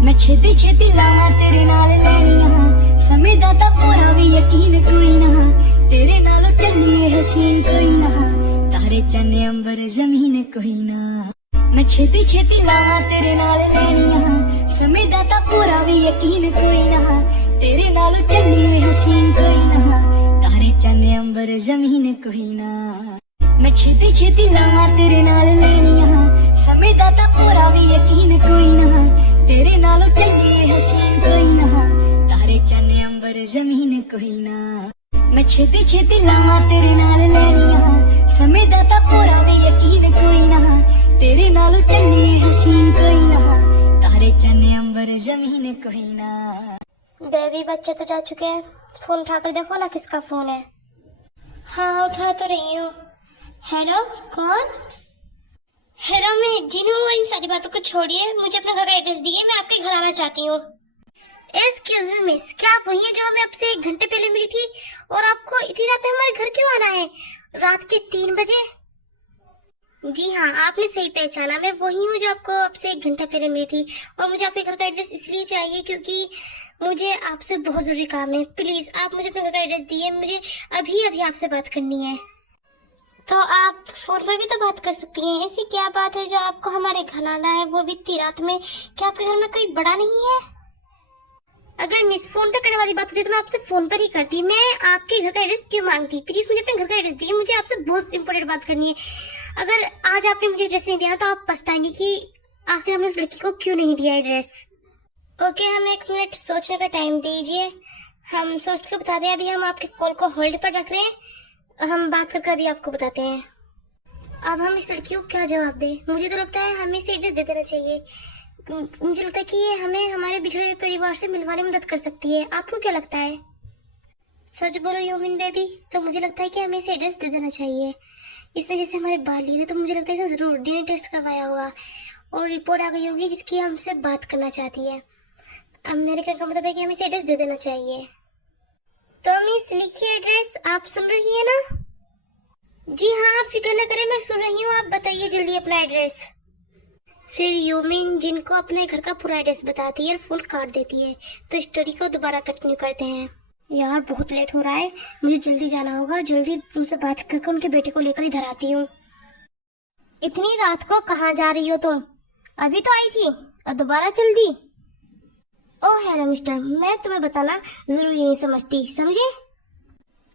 मैं छेती छेती लावा तेरे नाल लैनियां, समय दा तां पूरा भी यकीन कोई ना, तेरे नालों चलिए हसीन कोई ना, तारे चन्ने अंबर जमीन कोई ना। मैं छेती छेती लावा तेरे नाल लैनियां, समय दा तां पूरा भी यकीन कोई ना, तेरे नालों चलिए हसीन कोई ना, तारे चन्ने अंबर जमीन कोई ना। मैं छेती छेती लावा तेरे नाल लैनियां, समय दा तां पूरा भी यकीन कोई ना, तेरे नालों चलिए हसीन कोई ना, तारे चन्ने अंबर जमीन कोई ना। मैं छेती छेती लावा तेरे नाल लैनियां, समय दा तां पूरा भी यकीन कोई ना, तेरे नालों चलिए हसीन कोई ना, तारे चन्ने अंबर जमीन कोई ना। बेबी बच्चे तो जा चुके हैं, फोन उठाकर देखो ना किसका फोन है। हाँ उठा तो रही हूँ। हेलो कौन? हेलो मैं जिनू, इन सारी बातों को छोड़िए, मुझे अपने घर का एड्रेस दिए, मैं आपके घर आना चाहती हूँ। एक्सक्यूज मी मिस, क्या आप वही है जो हमें आपसे 1 घंटे पहले मिली थी? और आपको इतनी रात में हमारे घर क्यों आना है, रात के 3 बजे? जी हाँ, आपने सही पहचाना, मैं वही हूँ जो आपको आपसे 1 घंटा पहले मिली थी। और मुझे आपके घर का एड्रेस इसलिए चाहिए क्योंकि मुझे आपसे बहुत जरूरी काम है। प्लीज आप मुझे अपने घर का एड्रेस दिए, मुझे अभी अभी आपसे बात करनी है। तो आप फोन पर भी तो बात कर सकती हैं, ऐसी क्या बात है जो आपको हमारे घर आना है, वो भी इतनी रात में? क्या आपके घर में कोई बड़ा नहीं है? अगर मिस फोन पे करने वाली बात होती तो मैं आपसे फोन पर ही करती, मैं आपके घर का एड्रेस क्यों मांगती? प्लीज मुझे अपने घर का एड्रेस दिए, मुझे आपसे बहुत इंपॉर्टेंट बात करनी है। अगर आज आपने मुझे एड्रेस नहीं दिया तो आप पछताएंगे कि आखिर हमने उस लड़की को क्यों नहीं दिया एड्रेस। ओके, हमें 1 मिनट सोचने का टाइम दीजिए, हम सोच के बता दें। अभी हम आपके कॉल को होल्ड पर रख रहे हैं, हम बात कर अभी आपको बताते हैं। अब हम इस लड़की को क्या जवाब दें? मुझे तो लगता है हमें इसे एड्रेस दे देना चाहिए। मुझे लगता है कि ये हमें हमारे बिछड़े हुए परिवार से मिलवाने में मदद कर सकती है। आपको क्या लगता है? सच बोलो यूमिन बेबी, तो मुझे लगता है कि हमें इसे एड्रेस दे देना चाहिए। इसने जैसे हमारे बाल लिए थे तो मुझे लगता है इसने जरूर डीएनए टेस्ट करवाया होगा और रिपोर्ट आ गई होगी जिसकी हमसे बात करना चाहती है। अब मेरे कहने का मतलब है कि हमें इसे एड्रेस दे देना चाहिए। तो मिस लिखिए एड्रेस, आप सुन रही है ना? जी हाँ, आप फिक्र न करें, मैं सुन रही हूँ, आप बताइए जल्दी अपना एड्रेस। फिर यूमिन जिनको अपने घर का पूरा एड्रेस बताती है और फोन काट देती है। तो स्टोरी को दोबारा कंटिन्यू करते हैं। यार बहुत लेट हो रहा है, मुझे जल्दी जाना होगा और जल्दी तुमसे बात करके उनके बेटे को लेकर इधर आती हूँ। इतनी रात को कहाँ जा रही हो तुम? अभी तो आई थी और दोबारा चल दी। ओह हेलो मिस्टर, मैं तुम्हें बताना जरूरी नहीं समझती, समझे?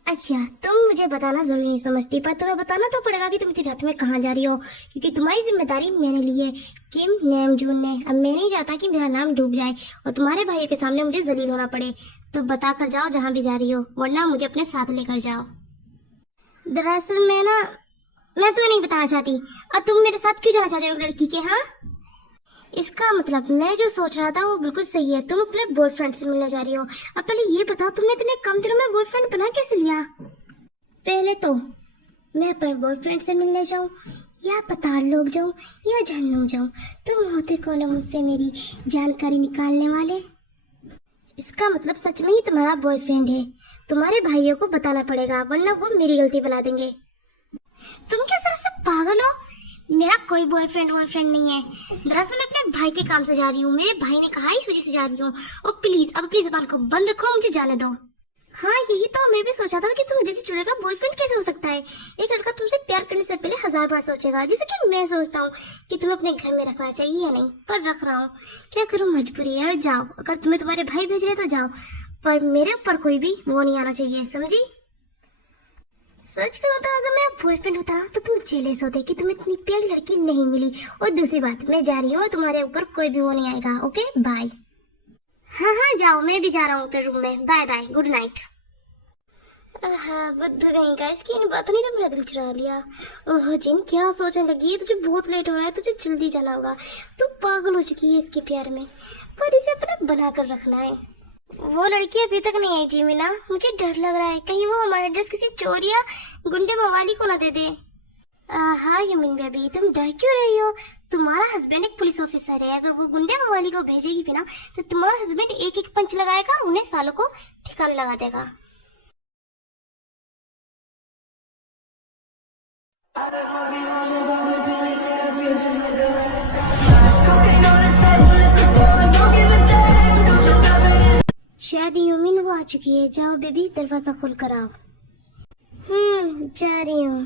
अच्छा, तुम मुझे बताना जरूरी नहीं समझती, पर तुम्हें बताना तो पड़ेगा कि तुम इतनी रात में कहाँ जा रही हो, क्योंकि तुम्हारी जिम्मेदारी मैंने ली है, किम नेमजून ने। अब मैं नहीं चाहता कि मेरा नाम डूब जाए और तुम्हारे भाइयों के सामने मुझे जलील होना पड़े। तो बता कर जाओ जहाँ भी जा रही हो, वरना मुझे अपने साथ लेकर जाओ। दरअसल मैं तुम्हें नहीं बताना चाहती। अब तुम मेरे साथ क्यों जाना चाहते हो लड़की के? हाँ, इसका मतलब मैं जो सोच रहा था वो बिल्कुल सही है, तुम अपने बॉयफ्रेंड से मिलने जा रही हो। अब पहले ये बताओ, तुमने इतने कम दिनों में बॉयफ्रेंड बना कैसे लिया? पहले तो मैं अपने बॉयफ्रेंड से मिलने जाऊं या पताल लोग जाऊं या जहन्नुम जाऊं, तुम होते कौन हो मुझसे मेरी जानकारी निकालने वाले? इसका मतलब सच में ही तुम्हारा बॉयफ्रेंड है। तुम्हारे भाइयों को बताना पड़ेगा, वरना वो मेरी गलती बना देंगे। तुम क्या सर सब पागल हो? मेरा कोई बॉयफ्रेंड नहीं है। दरअसल मैं अपने भाई के काम से जा रही हूँ, मेरे भाई ने कहा इस वजह से जा रही हूँ। और प्लीज अब अपनी जुबान को बंद रखो, मुझे जाने दो। हाँ, यही तो मैं भी सोचा था कि तुम जैसे चुड़ैल का बॉयफ्रेंड कैसे हो सकता है? एक लड़का तुमसे प्यार करने से पहले 1000 बार सोचेगा, जैसे कि मैं सोचता हूँ कि तुम्हें अपने घर में रखना चाहिए या नहीं, पर रख रहा हूँ। क्या करूँ, मजबूरी है। जाओ, अगर तुम्हें तुम्हारे भाई भेज रहे तो जाओ, पर मेरे ऊपर कोई भी वो नहीं आना चाहिए, समझी? सच कहूँ तो अगर मेरा बॉयफ्रेंड होता तो तुम जेलस होते कि तुम्हें इतनी प्यारी लड़की नहीं मिली। और दूसरी बात, मैं जा रही हूँ और तुम्हारे ऊपर कोई भी वो नहीं आएगा। Okay bye. हाँ जाओ, मैं भी जा रहा हूँ अपने रूम में। Bye bye, good night. बुद्ध कहीं का, इसकी इन बातों ने तो मेरा दिल चुरा लिया। ओह जिन, क्या सोचने लगी है? तुझे बहुत लेट हो रहा है, तुझे जल्दी जाना होगा। तू पागल हो चुकी है इसके प्यार में, पर इसे अपना बना कर रखना है। वो लड़की अभी तक नहीं आई थी मीना, मुझे डर लग रहा है कहीं वो हमारा एड्रेस किसी चोर या गुंडे मवाली को ना दे दे। हाँ यूमिन बेबी, तुम डर क्यों रही हो? तुम्हारा हस्बैंड एक पुलिस ऑफिसर है, अगर वो गुंडे मवाली को भेजेगी भी ना तो तुम्हारा हस्बैंड एक एक पंच लगाएगा और उन्हें सालों को ठिकाने लगा देगा। Smoking on the table, liquor boy, don't give a चुकी है। जाओ बेबी, दरवाजा खोल कर आओ। जा रही हूँ।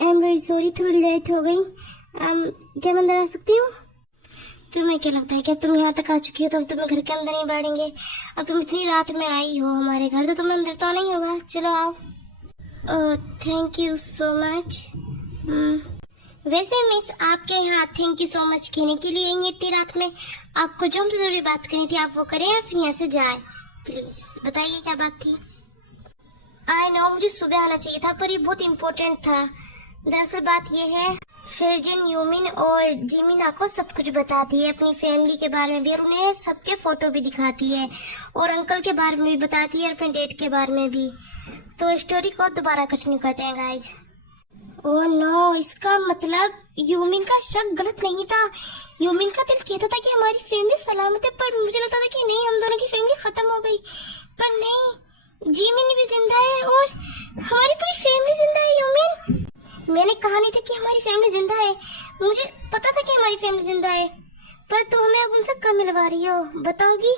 आई एम वेरी सॉरी, थोड़ी लेट हो गई। क्या मैं अंदर आ सकती हूँ? तुम्हें क्या लगता है कि तुम यहाँ तक आ चुकी हो तो हम तुम्हें घर के अंदर नहीं बैठेंगे? अब तुम इतनी रात में आई हो हमारे घर, तो तुम्हें अंदर तो आना ही होगा। चलो आओ। Thank you so much. वैसे मिस, आपके यहाँ थैंक यू सो मच कहने के लिए आई इतनी रात में? आपको जो हमसे जरूरी बात करनी थी आप वो करें या फिर यहाँ से जाए? प्लीज बताइए क्या बात थी। आई नो, मुझे सुबह आना चाहिए था पर ये बहुत इम्पोर्टेंट था। दरअसल बात ये है, फिरजिन यूमिन और जिमिन आपको सब कुछ बताती है, अपनी फैमिली के बारे में भी, और उन्हें सबके फोटो भी दिखाती है, और अंकल के बारे में भी बताती है, और अपने डेट के बारे में भी। तो स्टोरी को दोबारा कंटिन्यू करते हैं गाइस। ओह नो, इसका मतलब यूमिन का शक गलत नहीं था। यूमिन का दिल कहता था कि हमारी फैमिली सलामत है, पर मुझे लगता था कि नहीं, हम दोनों की फैमिली खत्म हो गई। पर नहीं, जिमिन भी जिंदा है और हमारी पूरी फैमिली जिंदा है। यूमिन, मैंने कहा नहीं था कि हमारी फैमिली जिंदा है, मुझे पता था कि हमारी फैमिली जिंदा है, पर तुम हमें अब उनसे कब मिलवा रही हो, बताओगी?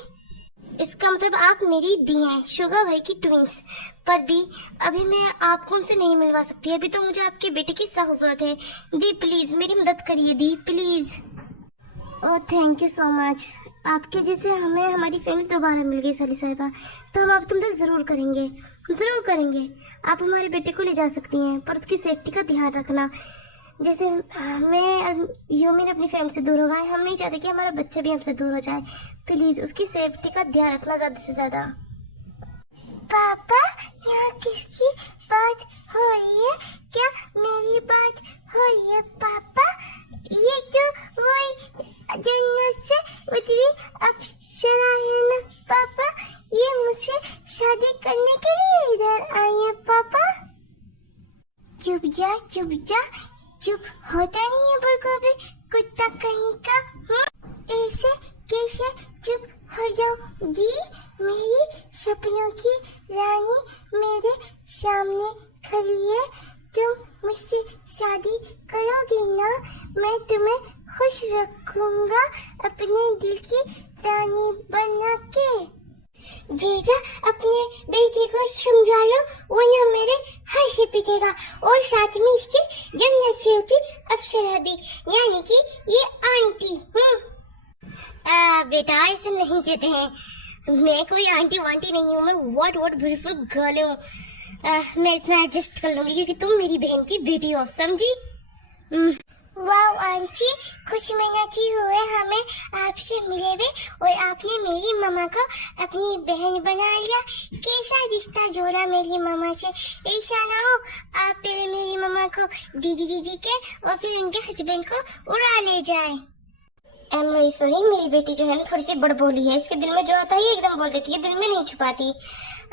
इसका मतलब आप मेरी दी हैं, शुगर भाई की ट्विंस। पर दी, अभी मैं आपको उनसे नहीं मिलवा सकती, अभी तो मुझे आपके बेटे की सख्त जरूरत है। दी प्लीज मेरी मदद करिए, दी please. Oh thank you so much. आपके जैसे हमें हमारी फैमिली दोबारा मिल गई साली साहिबा, तो हम आपकी मदद जरूर करेंगे, जरूर करेंगे। आप हमारे बेटे को ले जा सकती हैं, पर उसकी सेफ्टी का ध्यान रखना। जैसे मैं और यूमिन अपनी फैमिली से दूर हो गए, हम नहीं चाहते कि हमारा बच्चा भी हमसे दूर हो जाए। प्लीज उसकी सेफ्टी का ध्यान रखना ज्यादा से ज्यादा। पापा, यहाँ किसकी बात हो रही है? क्या मेरी बात हो रही है पापा? ये तो वही जन्नत से उतरी अप्सरा है ना पापा? ये मुझसे शादी करने के लिए इधर आई है पापा। चुप जा, चुप जा, चुप होता नहीं है बिल्कुल भी, कुत्ता कहीं का। ऐसे कैसे चुप हो जाऊंगी? मेरी सपनों की रानी मेरे सामने खड़ी है। तुम मुझसे शादी करोगी ना? मैं तुम्हें खुश रखूंगा अपने दिल की रानी बना के। जीजा, अपने बेटे को समझा लो वरना मेरे हाथ से पीटेगा, और साथ में इसकी जन्नत से उतरी अप्सरा भी, यानी कि ये आंटी। बेटा ऐसे नहीं कहते हैं, मैं कोई आंटी वांटी नहीं हूँ, मैं व्हाट ब्यूटीफुल गर्ल हूँ। मैं इतना एडजस्ट कर लूंगी क्योंकि तुम मेरी बहन की बेटी हो, समझी? वाओ आंटी, खुश मनाती हुए हमें आपसे मिले हुए, और आपने मेरी मामा को अपनी बहन बना लिया। कैसा रिश्ता जोड़ा मेरी मामा से। ऐसा ना हो आप पहले मेरी मामा को दीदी दीदी के और फिर उनके हस्बैंड को उड़ा ले जाए। आई एम वेरी सॉरी, मेरी बेटी जो है ना थोड़ी सी बड़बोली है, इसके दिल में जो आता है एकदम बोल देती है, दिल में नहीं छुपाती।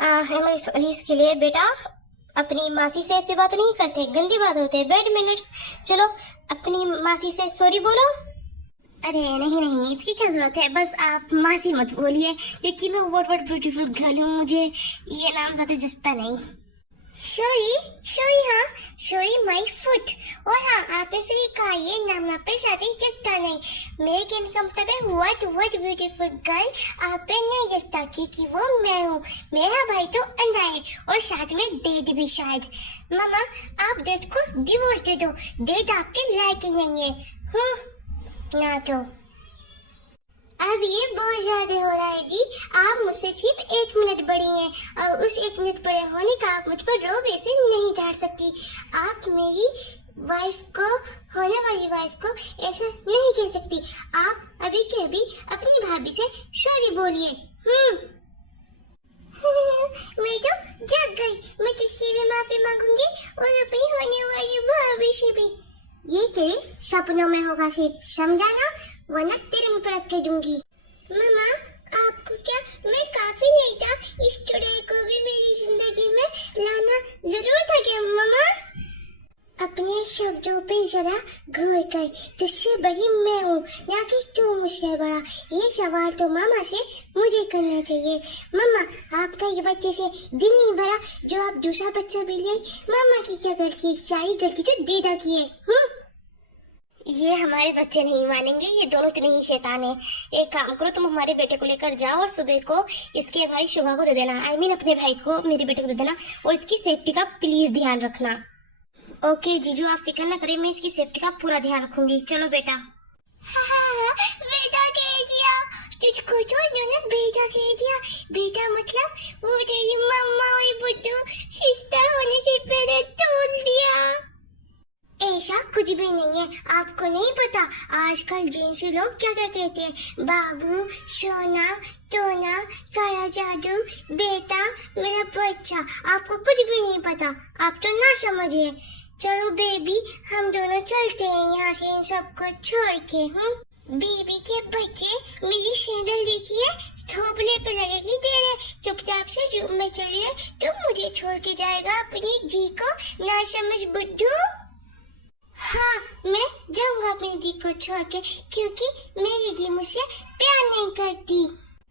आई एम वेरी सॉरी इसके लिए। बेटा, अपनी मासी से ऐसी बात नहीं करते, गंदी बात होती है, बैड मैनर्स। चलो अपनी मासी से सॉरी बोलो। अरे नहीं, इसकी क्या जरूरत है, बस आप मासी मत बोलिए क्योंकि मैं व्हाट ब्यूटीफुल गर्ल हूँ, मुझे ये नाम ज्यादा जचता नहीं। शोरी माय फुट। और हाँ, आपने सही कहा, ये नाम आप पे साथ ही जचता नहीं। मेरे कहने का मतलब है व्हाट ब्यूटीफुल गर्ल आप पे नहीं जचता, क्योंकि वो मैं हूँ। मेरा भाई तो अंधा है और साथ में डेड भी शायद। मामा, आप डेड को डिवोर्स दे दो, डेड आपके लायक ही नहीं है। ना तो अब ये बहुत ज्यादा हो रहा है जी। आप मुझसे सिर्फ 1 मिनट बड़ी हैं, और उस 1 मिनट बड़े होने का आप मुझ पर रोब ऐसे नहीं झाड़ सकती। आप मेरी वाइफ को, होने वाली वाइफ को ऐसा नहीं कह सकती। आप अभी के अभी अपनी भाभी से सॉरी बोलिए। मैं तो जग गई, मैं तुझसे भी माफी मांगूंगी और अपनी होने वाली भाभी से भी। ये तेरे सपनों में होगा सिर्फ, समझा ना, वरना तेरे मुंह पर रख के दूंगी। मामा, आपको क्या मैं काफी नहीं था, इस चुड़ैल को भी मेरी जिंदगी में लाना जरूर था क्या मामा? अपने शब्दों पे जरा गौर कर, तुझसे बड़ी मैं हूँ ना कि तू मुझसे बड़ा। ये सवाल तो मामा से मुझे करना चाहिए। मामा, आपका ये बच्चे से दिल नहीं भरा जो आप दूसरा बच्चा भी ले? मामा की क्या गलती है? सारी गलती तो दीदा की है। ये हमारे बच्चे नहीं मानेंगे, ये दोनों इतने ही शैतान है। एक काम करो, तुम हमारे बेटे को लेकर जाओ और सुबह को इसके भाई शुभा को दे देना। अपने भाई को, मेरे बेटे को दे देना, और इसकी सेफ्टी का प्लीज ध्यान रखना। ओके जीजू, आप फिक्र ना करें, मैं इसकी सेफ्टी का पूरा ध्यान रखूंगी। चलो बेटा। बेटा कह दिया तुझको, तो इन्होंने बेटा कह दिया। बेटा मतलब वो तेरी मम्मा और बुद्धू सिस्टर होने से पहले तोड़ दिया। ऐसा कुछ भी नहीं है, आपको नहीं पता आजकल जिनसे लोग क्या क्या कहते हैं, बाबू, सोना, टोना, काला जादू, बेटा, मेरा बच्चा। आपको कुछ भी नहीं पता, आप तो ना समझिए। चलो बेबी, हम दोनों चलते हैं यहाँ से इन सबको छोड़ के। बेबी के बच्चे, मेरी सैंडल देखिए, थोपले पे लगेगी तेरे। चुपचाप से रूम में चल ले, तुम मुझे छोड़ के जाएगा अपनी जी को, ना समझ बुद्धू। हाँ, मैं जाऊंगा अपनी दी को छोड़ के, क्योंकि मेरी दी मुझसे प्यार नहीं करती।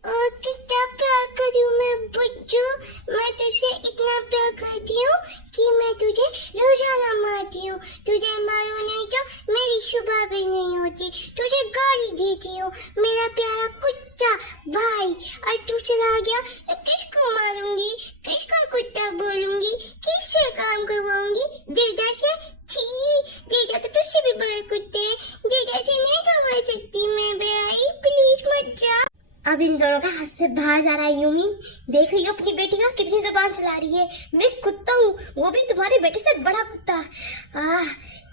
और कितना प्यार करूँ मैं बुद्धू, मैं तुझसे इतना प्यार करती हूँ कि मैं तुझे रोजाना मारती हूँ। तुझे मारो नहीं तो मेरी सुबह भी नहीं होती, तुझे गाली देती हूँ, मेरा प्यारा कुत्ता भाई। और तू चला गया तो किसको मारूंगी, किसका कुत्ता बोलूंगी, किससे काम करवाऊंगी? देदा से? देदा तो तुझसे भी बड़े कुत्ते, देदा से नहीं करवा सकती मैं भाई, प्लीज मत जा। अब इन दोनों का हाथ से बाहर जा रहा है। यूमिन, देख रही हो अपनी बेटी का कितनी जुबान चला रही है। मैं कुत्ता हूँ, वो भी तुम्हारे बेटे से बड़ा कुत्ता।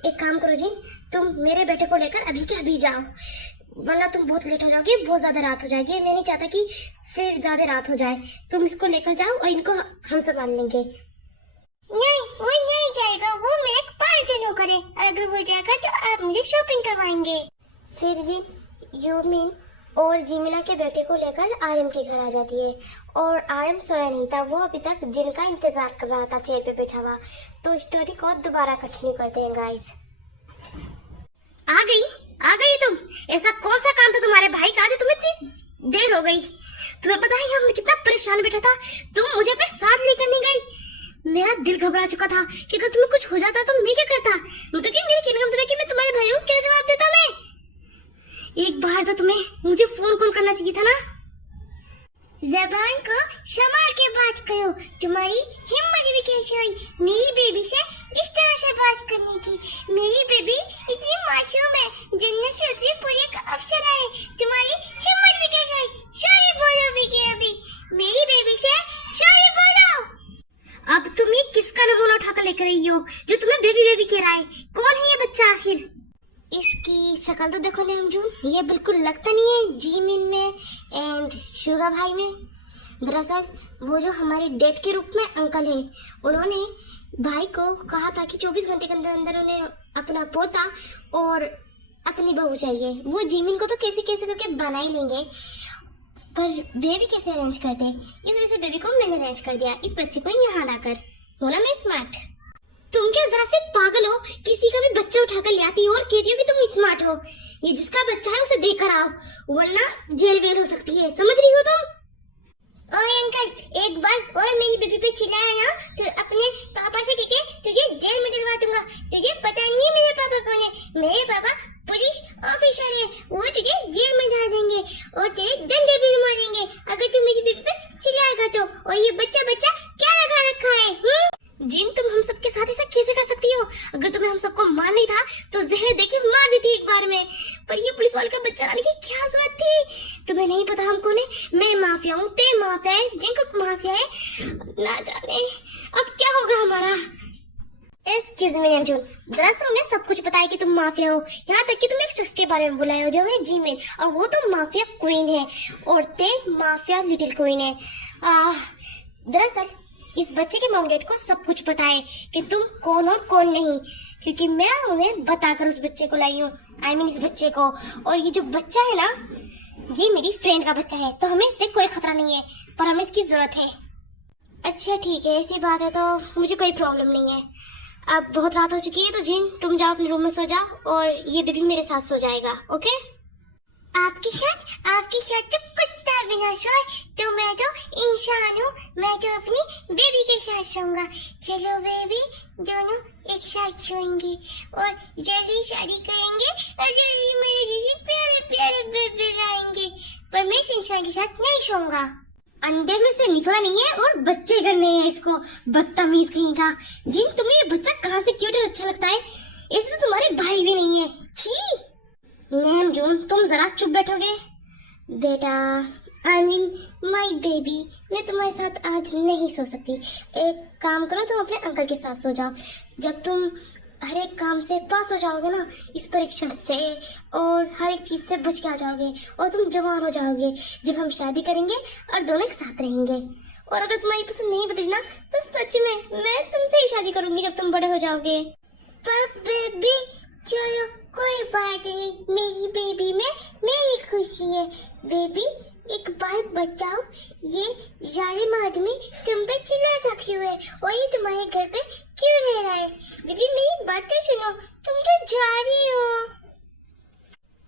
एक काम करो जी, तुम मेरे बेटे को लेकर अभी के अभी जाओ, वरना तुम बहुत लेट हो जाओगे, बहुत ज्यादा रात हो जाएगी। मैं नहीं चाहता कि फिर ज्यादा रात हो जाए। तुम इसको लेकर जाओ और इनको हम संभाल लेंगे। नहीं, वो नहीं जाएगा, वो मेरे पालतू नौकर है। अगर हो जाएगा तो आप मुझे शॉपिंग करवाएंगे। फिर जी यूमिन और जीमिना के बेटे को लेकर आर्यम के घर आ जाती है, और आर्यम सोया नहीं था, वो अभी तक जिनका इंतजार कर रहा था चेयर पे बैठा हुआ। तो स्टोरी को दोबारा कंटिन्यू करते हैं गाइस। आ गई तुम। ऐसा कौन सा काम था तुम्हारे भाई का जो तुम्हें इतनी देर हो गई? तुम्हें पता है हम कितना परेशान बैठा था, तुम मुझे अपने साथ लेकर नहीं गई। मेरा दिल घबरा चुका था कि अगर तुम्हें कुछ हो जाता तो मैं क्या करता। मतलब कि मेरे कहने का मतलब है कि मैं तुम्हारे भाई को क्या जवाब देता। मैं एक बार तो तुम्हें मुझे फोन कॉल करना चाहिए था ना। ज़बान को संभाल के बात करो, तुम्हारी हिम्मत भी कैसे हुई मेरी बेबी से इस तरह से बात करने की? मेरी बेबी इतनी मासूम है, जन्नत से उतरी पूरी एक अफसर है, तुम्हारी हिम्मत भी कैसे हुई? सॉरी बोलो भी अभी मेरी बेबी से सॉरी बोलो। अब तुम ये किसका नमूना उठाकर लेकर रही हो जो तुम्हें बेबी बेबी कह रहा है? कौन है ये बच्चा आखिर? इसकी शक्ल तो देखो नेमजून, ये बिल्कुल लगता नहीं है जीमिन में एंड शुगा भाई में। दरअसल वो जो हमारे डेट के रूप में अंकल है, उन्होंने भाई को कहा था कि 24 घंटे के अंदर अंदर उन्हें अपना पोता और अपनी बहू चाहिए। वो जीमिन को तो कैसे कैसे करके बना ही लेंगे, पर बेबी कैसे अरेंज करते? इस वजह से बेबी को मैंने अरेंज कर दिया, इस बच्चे को यहाँ लाकर। हो ना मैं स्मार्ट? तुम क्या जरा से पागल हो? किसी का भी बच्चा उठाकर ले आती हो और कहती हो कि तुम स्मार्ट हो। ये जिसका बच्चा है उसे देकर आओ, वरना जेल वेल हो सकती है, समझ रही हो तुम? ओए अंकल, एक बार और मेरी बेबी पे चिल्लाया ना तो अपने पापा से कहके तुझे जेल में डलवा दूंगा। तुझे पता नहीं है मेरे पापा कौन है? मेरे पापा पुलिस ऑफिसर है, वो तुझे जेल में डाल देंगे और तेरे डंडे भी मारेंगे अगर तू मेरी बेबी पे चिल्लाएगा तो। और ये बच्चा क्या लगा रखा है? जिन, तुम हम सबके साथ ऐसा कैसे कर सकती हो? अगर तुम्हें हम सबको मार नहीं था तो जहर देके मार देती एक बार में, पर ये पुलिस वाले का बच्चा लाने की क्या जरूरत थी? तुम्हें नहीं पता हम कौन है? मैं माफिया हूँ, ते माफिया है, जिनको माफिया है ना जाने अब क्या होगा हमारा। एक्सक्यूज मी अंजुन, दरअसल उन्हें सब कुछ पता है कि तुम माफिया हो, यहाँ तक कि तुम एक शख्स के बारे में बुलाए हो जो है जीमिन, और वो तो माफिया क्वीन है और ते माफिया लिटिल क्वीन है। दरअसल इस बच्चे के मॉम डैड को सब कुछ पता है कि तुम कौन हो कौन नहीं, क्योंकि मैं उन्हें बताकर उस बच्चे को लाई हूँ, I mean इस बच्चे को। और ये जो बच्चा है ना, ये मेरी फ्रेंड का बच्चा है, तो हमें इससे कोई खतरा नहीं है, पर हमें इसकी जरूरत है। अच्छा ठीक है, ऐसी बात है तो मुझे कोई प्रॉब्लम नहीं है। अब बहुत रात हो चुकी है तो जिन, तुम जाओ अपने रूम में सो जाओ और ये बेबी मेरे साथ सो जाएगा, ओके? आपके साथ तो कुत्ता बिना सोए, तो मैं तो इंसान हूँ, मैं तो अपनी बेबी के साथ सोऊंगा। चलो बेबी, दोनों एक साथ सोएंगे और जल्दी शादी करेंगे और जल्दी मेरे जैसे प्यारे प्यारे बेबी लाएंगे। पर मैं इस इंसान के साथ नहीं सोऊंगा। अंडे में से निकला नहीं है और बच्चे करने हैं इसको, बदतमीज कहीं का। जिन तुम्हें ये बच्चा कहाँ से क्यूट और अच्छा लगता है? ऐसे तो तुम्हारे भाई भी नहीं है। छी। मैम जून, तुम जरा चुप बैठोगे? बेटा, आई मीन माई बेबी, मैं तुम्हारे साथ आज नहीं सो सकती। एक काम करो, तुम अपने अंकल के साथ सो जाओ। जब तुम हर एक काम से पास हो जाओगे ना, इस परीक्षा से और हर एक चीज से बच के आ जाओगे और तुम जवान हो जाओगे, जब हम शादी करेंगे और दोनों एक साथ रहेंगे। और अगर तुम्हारी पसंद नहीं बदली ना, तो सच में मैं तुमसे ही शादी करूंगी जब तुम बड़े हो जाओगे। पर बेबी चलो कोई बात नहीं, मेरी बेबी में मेरी खुशी है। बेबी एक बात बताओ, ये जालिम आदमी तुम पे चिल्लाता क्यों है और ये तुम्हारे घर पे क्यों रह रहा है? बेबी मेरी बात तो सुनो, तुम तो जा रही हो।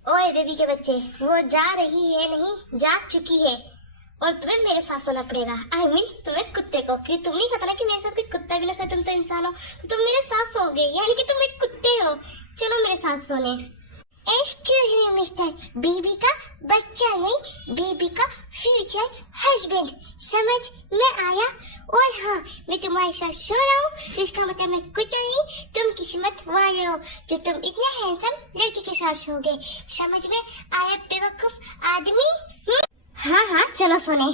ओए बेबी के बच्चे, वो जा रही है नहीं, जा चुकी है और तुम्हें मेरे साथ सोना पड़ेगा। आई मीन तुम्हें कुत्ते को, कि तुम नहीं कहता ना कि मेरे साथ कोई कुत्ता भी ना सोए, तुम तो इंसान हो, तो तुम मेरे साथ सोओगे, यानी कि तुम एक कुत्ते हो। चलो मेरे साथ सोने। एक्सक्यूज मी मिस्टर, बेबी का बच्चा नहीं, बेबी का फ्यूचर हस्बैंड, समझ में आया? और हाँ, मैं तुम्हारे साथ सो रहा हूँ, इसका मतलब मैं कुत्ता नहीं, तुम किस्मत वाले हो जो तुम इतने हैंडसम लड़की के साथ सोओगे। समझ में आया बेवकूफ आदमी? हाँ हाँ चलो सोने।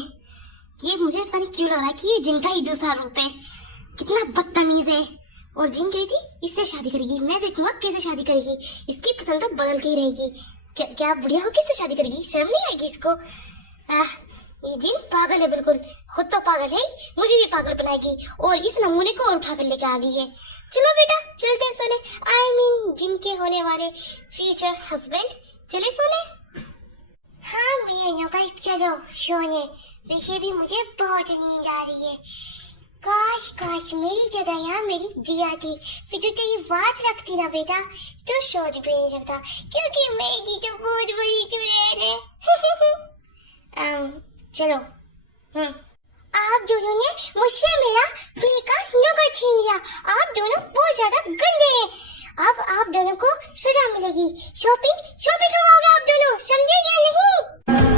ये मुझे पता नहीं क्यों लग रहा है कि ये जिनका ही दूसरा रूप है, कितना बदतमीज है। और जिन कही थी इससे शादी करेगी, मैं देखूंगा कैसे शादी करेगी, इसकी पसंद तो बदल के ही रहेगी। क्या बुढ़िया हो किससे शादी करेगी? शर्म नहीं आएगी इसको? ये जिन पागल है, बिल्कुल खुद तो पागल है, मुझे भी पागल बनाएगी और इस नमूने को और उठा कर लेके आ गई है। चलो बेटा चलते हैं सोने, आई मीन जिनके होने वाले फ्यूचर हस्बैंड। चले सोने? हाँ मियाँ का चलो सोने, वैसे भी मुझे बहुत नींद आ रही है। काश काश मेरी जगह यहाँ मेरी जिया थी, फिर जो तेरी बात रखती ना बेटा, तो सोच भी नहीं सकता, क्योंकि मेरी तो बहुत बड़ी चुड़ैल है। चलो। आप दोनों ने मुझसे मेरा फ्री का नौकर छीन लिया, आप दोनों बहुत ज्यादा गंदे हैं। अब आप दोनों को सजा मिलेगी, शॉपिंग करवाओगे आप दोनों, समझे या नहीं?